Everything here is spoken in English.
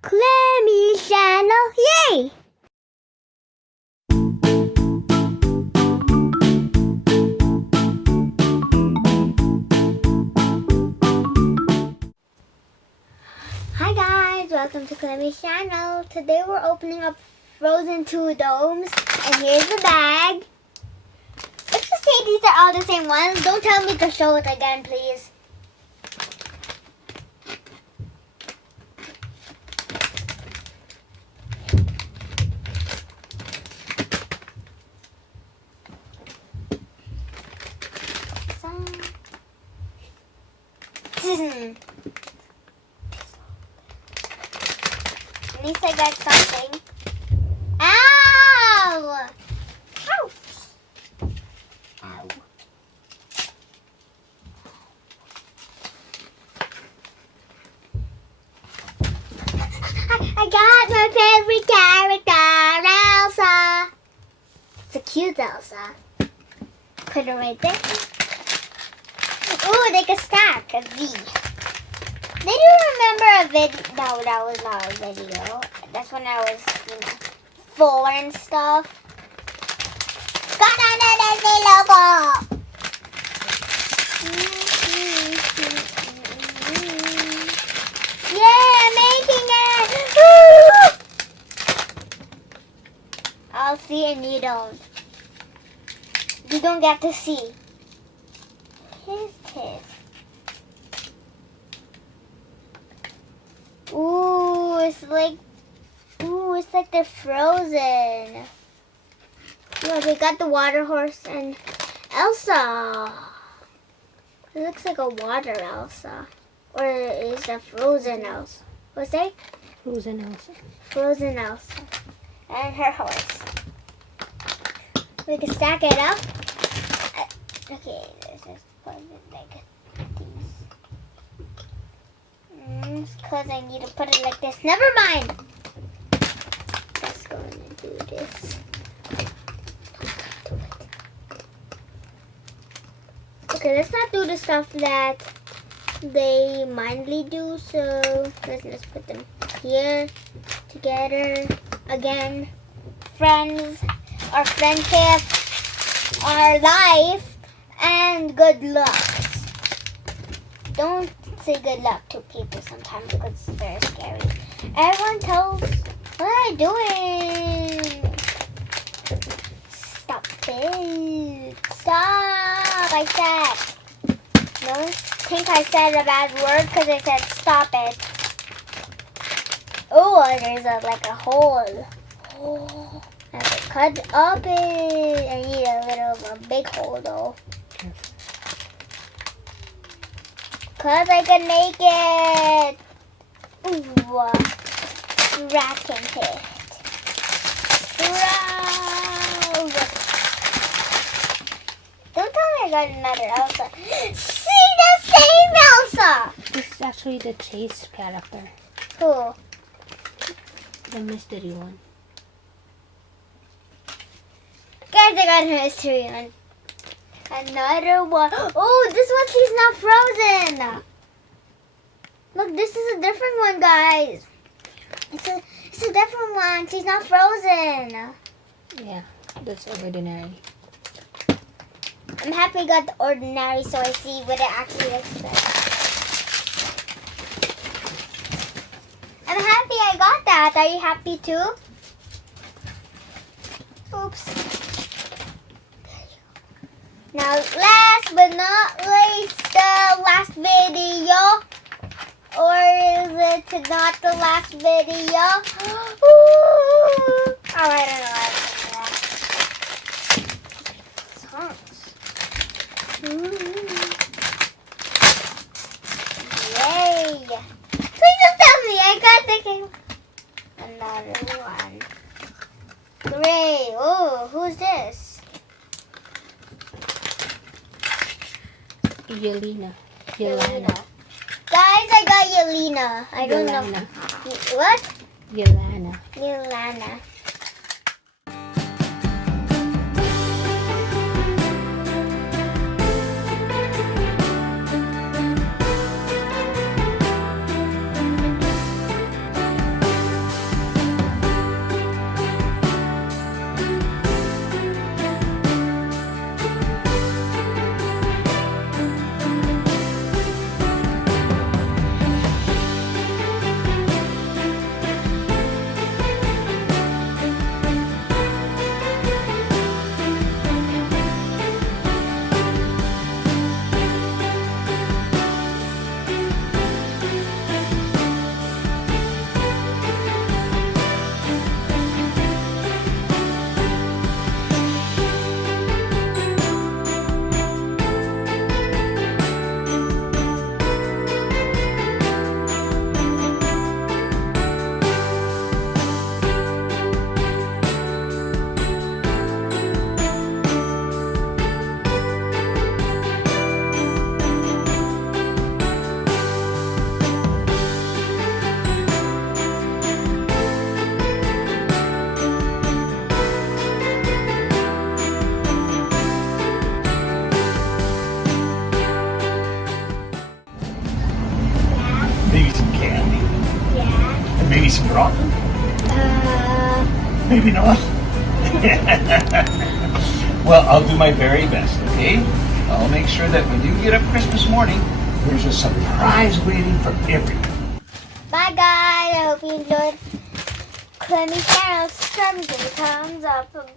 Clemmy channel, yay! Hi guys, welcome to Clemmy's channel. Today we're opening up Frozen 2 Domes, and here's the bag. Let's just say these are all the same ones. Don't tell me to show it again, please. At least I got something. Ow! Ouch! Ow. I got my favorite character, Elsa. It's a cute Elsa. Put it right there. Ooh, they can stack a Z. Did you remember a video? No, that was not a video. That's when I was, 4 and stuff. Got another Disney logo! Yeah, I'm making it! I'll see and you don't. You don't get to see. Kiss. It's like they're frozen. Yeah, they got the water horse and Elsa. It looks like a water Elsa. Or is that frozen Elsa? What's that? Frozen Elsa. Frozen Elsa. And her horse. We can stack it up. Okay, let's just put it like these. Because I need to put it like this. Never mind. Let's go and do this. Okay, let's not do the stuff that they mindly do. So let's just put them here together again. Friends, our friendship, our life, and good luck. Don't say good luck to people sometimes because it's very scary. Everyone tells, what am I doing? Stop it. Stop, I said. Don't think I said a bad word because I said stop it. Oh, there's like a hole. Oh, I have to cut up it. I need a big hole though. Cause I can make it. Ooh, racking hit. Wow. Don't tell me I got another Elsa. See the same Elsa. This is actually the chase character. Who? The mystery one. Guys, I got a mystery one. Another one. Oh, this one, she's not frozen. Look, this is a different one, guys. It's a different one. She's not frozen. Yeah, that's ordinary. I'm happy I got the ordinary so I see what it actually looks like. I'm happy I got that. Are you happy too? Oops. Now, last but not least, the last video. Or is it not the last video? Ooh. Oh, I don't know how to say that. Songs. Yay. Please don't tell me I got the game. Another one. Great. Oh, who's this? Yelena. Guys, I got Yelena. I don't know. What? Yelena. super often? Uh, Maybe not. Well, I'll do my very best, okay? I'll make sure that when you get up Christmas morning, there's a surprise waiting for everyone. bye guys. I hope you enjoyed Clemmy Carol's. Give me thumbs up.